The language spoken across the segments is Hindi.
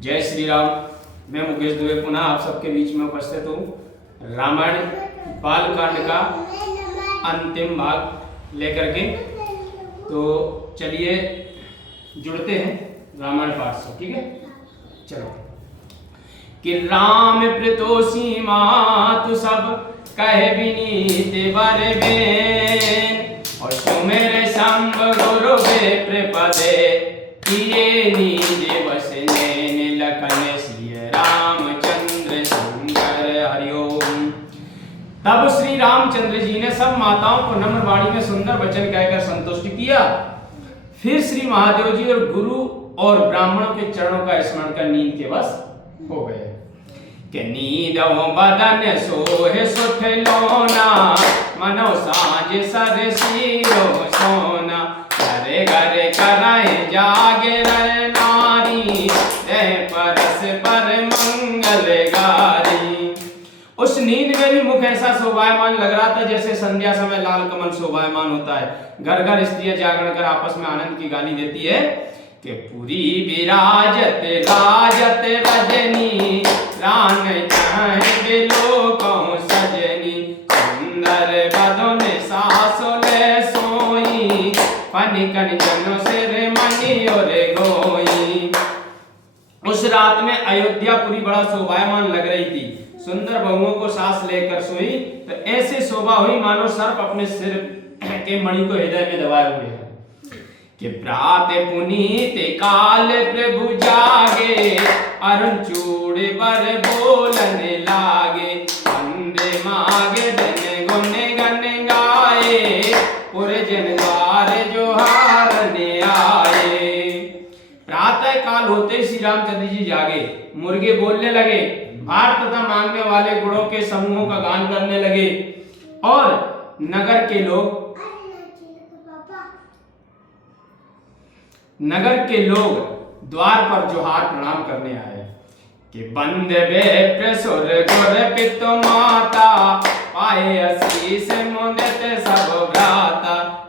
जय श्री राम। मैं मुकेश दुबे पुनः आप सबके बीच में उपस्थित हूँ रामायण बालकांड का अंतिम भाग लेकर के। तो चलिए जुड़ते हैं रामायण पाठ से, ठीक है। चलो। कि राम प्रीतोषी मातु सब कहे विनीत बर बेन, और सुमेर शंभ गुरु विप्रपदे किए नीज बस नैन लखन सिय रामचंद्र शंकर हरिओम। तब श्री रामचंद्र जी ने सब माताओं को नम्र वाणी में सुंदर वचन कहकर संतुष्ट किया। फिर श्री महादेव जी और गुरु और ब्राह्मणों के चरणों का स्मरण कर नींद के वश हो गए। के नींदो बदन सोहे सुठ लोना, मनो साँझ सर सीरो सोना, घरे घरे कराए जागे रर नारी, परस पर मंगल गारी। उस नींद में भी मुख ऐसा शोभायमान लग रहा था जैसे संध्या समय लाल कमल शोभायमान होता है। घर घर स्त्रियां जागरण कर आपस में आनंद की गाली देती है कि पुरी विराजत राजत रजनी, रान चाहे लोकों सजनी, सुंदर बदन सासुले सोई, पनिकन जनो सिर मनी और गोई। उस रात में अयोध्यापुरी बड़ा शोभायमान लग रही थी। सुंदर बहुओं को सास लेकर सोई तो ऐसे शोभा हुई मानो सर्प अपने सिर के मणि को हृदय में दबाए हुए है। कि प्रात पुनीत काल प्रभु जागे, अरुण चूड़ बर बोलने लागे, वंदे मागे दिन गुण गन गाए, पुरजन द्वार जोहारने आए। प्रातः काल होते श्री रामचंद्र जी जागे, मुर्गे बोलने लगे, भार तथा मांगने वाले गुणों के समूहों का गान करने लगे, और नगर के लोग द्वार पर जोहार प्रणाम करने आए। कि बंदे बे सुर गुर पित माता, पाए आशीष मुदित सब भ्राता,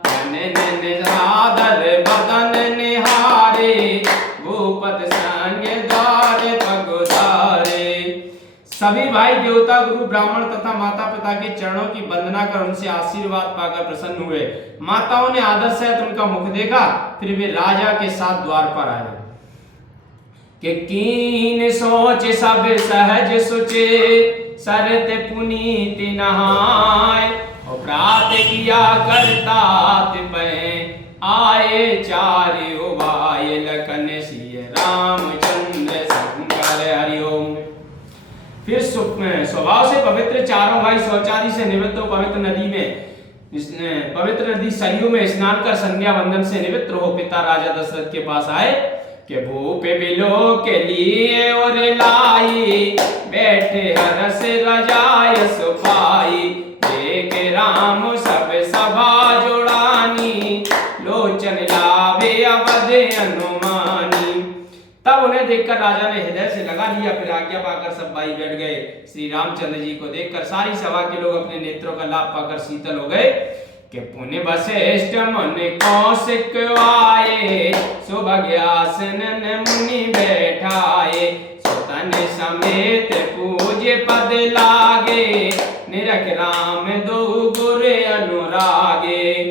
आदर बदन निहारे, भूपत संग द्वार पगुधारे। सभी भाई देवता गुरु ब्राह्मण तथा माता पिता के चरणों की वंदना कर उनसे आशीर्वाद पाकर प्रसन्न हुए। माताओं ने आदर सहित उनका मुख देखा, फिर वे राजा के साथ द्वार पर आए। कि कीन सोच सब सहज सुचे, सरत पुनीत नहाय, और प्रात किया करता आए चारि उबाय, लखन सिय रामचंद्र शंकर हरिओम। फिर स्वभाव से पवित्र चारों भाई शौचादि से निवृत्त हो पवित्र नदी सरयू में स्नान कर संध्या वंदन से निवृत्त हो पिता राजा दशरथ के पास आए। कि भूप बिलो के लिए और लाई, बैठे हरस रजाय सुपाई, देख राम सब सभा जुड़ानी, लोचन लावे अवध अनुमानी। तब उन्हें देखकर राजा ने हृदय से लगा लिया। फिर आज्ञा पाकर सब भाई बैठ गए। श्री रामचंद्र जी को देखकर सारी सभा के लोग अपने नेत्रों का लाभ पाकर शीतल हो गए। कि पुण्य वशिष्ठ मुनि कौशिक आए, सुभज्ञासन मुनि बैठाए, सुतन समेत पूज्य पद लागे, निरख राम दो गुर अनुरागे।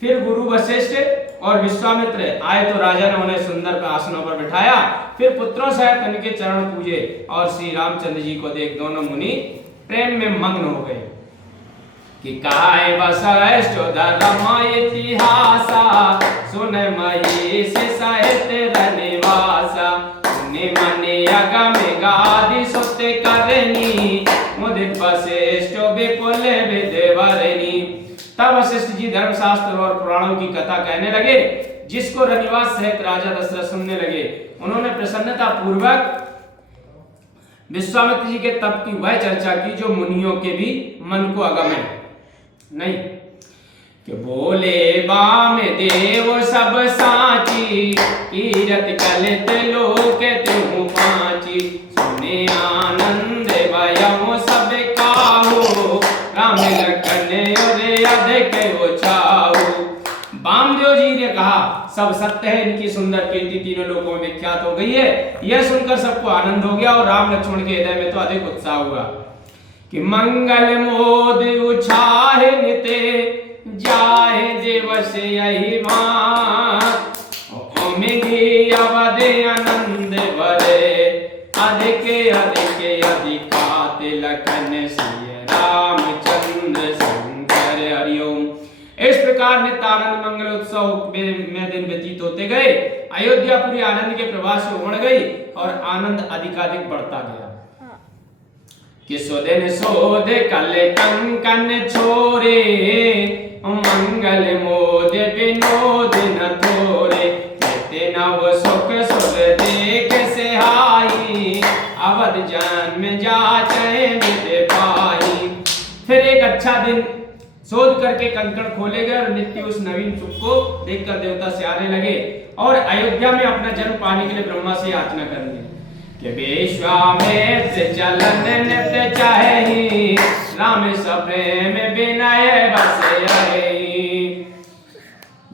फिर गुरु वशिष्ठ और विश्वामित्र आए तो राजा ने उन्हें सुंदर आसनों पर बिठाया। फिर पुत्रों सहित उनके चरण पूजे और श्री रामचंद्र जी को देख दोनों मुनि प्रेम में मग्न हो गए। कि काय वशिष्ठ धर्म इतिहासा, सुन महेश सहित रनिवासा, मुनि मनि अगम गादि सुत करनी, मुदित वशिष्ठ विपुल विद्यावरणी। तब वशिष्ठ जी धर्मशास्त्र और पुराणों की कथा कहने लगे, जिसको रनिवास सहित राजा दशरथ सुनने लगे। उन्होंने प्रसन्नता पूर्वक विश्वामित्र जी के तप की वह चर्चा की जो मुनियों के भी मन को अगम नहीं। कि बोले बाम देव सब साची, कीरत कलित लोक तिहु पाची, सुने आनंद भयउ सब काहू, राम लखन और अधिक उछाऊ। वामदेव जी ने कहा, सब सत्य है, इनकी सुंदर कीर्ति तीनों लोगों में विख्यात हो गई है। यह सुनकर सबको आनंद हो गया और राम लक्ष्मण के हृदय में तो अधिक उत्साह हुआ कि मंगल मोद उछाहे निते जाहे देवस यही भात ओमिगी अवध आनंद भरे अधिक अधिक अधिका तिलकन सिय रामचंद्र शंकर हरिओम। इस प्रकार नित्यानंद मंगल उत्सव में दिन व्यतीत होते गए। अयोध्या पूरी आनंद के प्रवाह से उमड़ गई और आनंद अधिकाधिक बढ़ता गया कि सुदिन सोध कल कंकन छोरे मंगल मोद विनोद न थोरे कहते नव सुख सुर देख सिहाई अवध जन्म जाचै नित पाई। फिर एक अच्छा दिन शोध करके कंकड़ खोले गए और नित्य उस नवीन सुख को देखकर देवता से आने लगे और अयोध्या में अपना जन्म पाने के लिए ब्रह्मा से याचना करने कि विश्वामित्र चलन नित्य चाहे राम सप्रेम विनय बस रही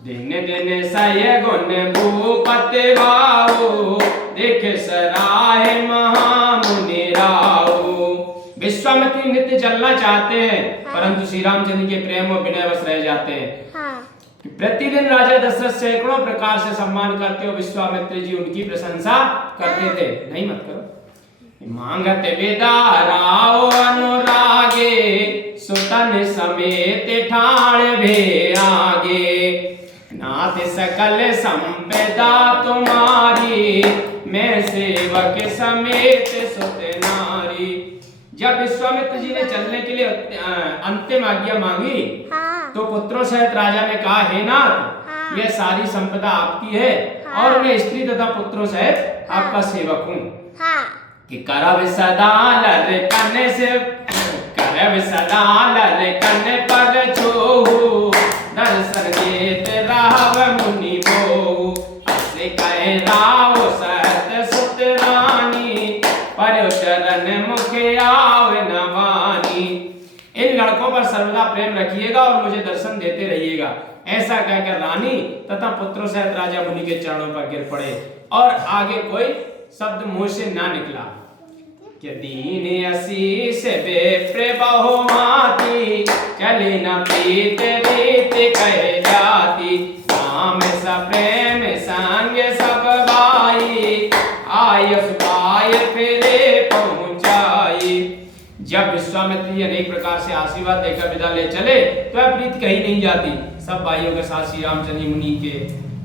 दिन दिन सय गुण भूपति भाऊ देख सराय महामुनि राऊ। विश्वामित्र नित्य चलना चाहते हैं परंतु श्री रामचंद्र के प्रेम और विनय बस रह जाते हैं। प्रतिदिन राजा दशरथ सैकड़ों प्रकार से सम्मान करते हो विश्वामित्र जी उनकी प्रशंसा करते थे। नहीं मत करो। मांगत विदाराओ अनुरागे सुतन समेत ठाण भे आगे नाथ सकल संपदा तुम्हारी मैं सेवक समेत सुत नारी। जब विश्वामित्र जी ने चलने के लिए अंतिम आज्ञा मांगी तो पुत्रों सहित राजा ने कहा हे नाथ यह सारी संपदा आपकी है और मैं स्त्री तथा पुत्रों सहित आपका सेवक हूँ कि करव सदा लर कन से करव सदा लर कन पर छोहु दर्शन देत राव मुनि मोहु असे कहे राव सहत सुत रानी पर चरण मुख आव नवानी। इन लड़कों पर सर्वदा प्रेम रखिएगा और मुझे दर्शन देते रहिएगा। ऐसा कहकर रानी तथा पुत्रों सहित राजा मुनि के चरणों पर गिर पड़े और आगे कोई शब्द मुंह से ना निकला कि दीन आशीष विप्र बहुमाती चले न प्रीत रीत कह जाती राम सप्रेम संग सब भाई आयस पाय फिरे पहुंचाई। जब विश्वामित्र जी अनेक प्रकार से आशीर्वाद देकर विदा ले चले तो वह प्रीत कहीं नहीं जाती। सब भाइयों के साथ श्री रामचंद्र मुनि के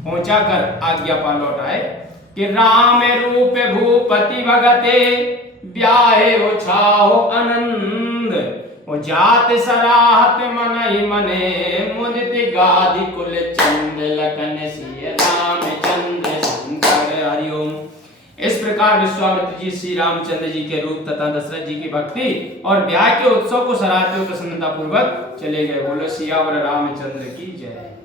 पहुंचाकर आज्ञा पा लौट आए कि राम रूप भूपति भगते ब्याहे उछाओ आनंद ओ जात सराहत मनहि मने मुदित गादि कुल चंद लखन सिय रामचंद्र शंकर हरिओम। इस प्रकार विश्वामित्र जी श्री रामचंद्र जी के रूप तथा दशरथ जी की भक्ति और ब्याह के उत्सव को सराहते हुए प्रसन्नता पूर्वक चले गए। बोलो सियावर रामचंद्र की जय।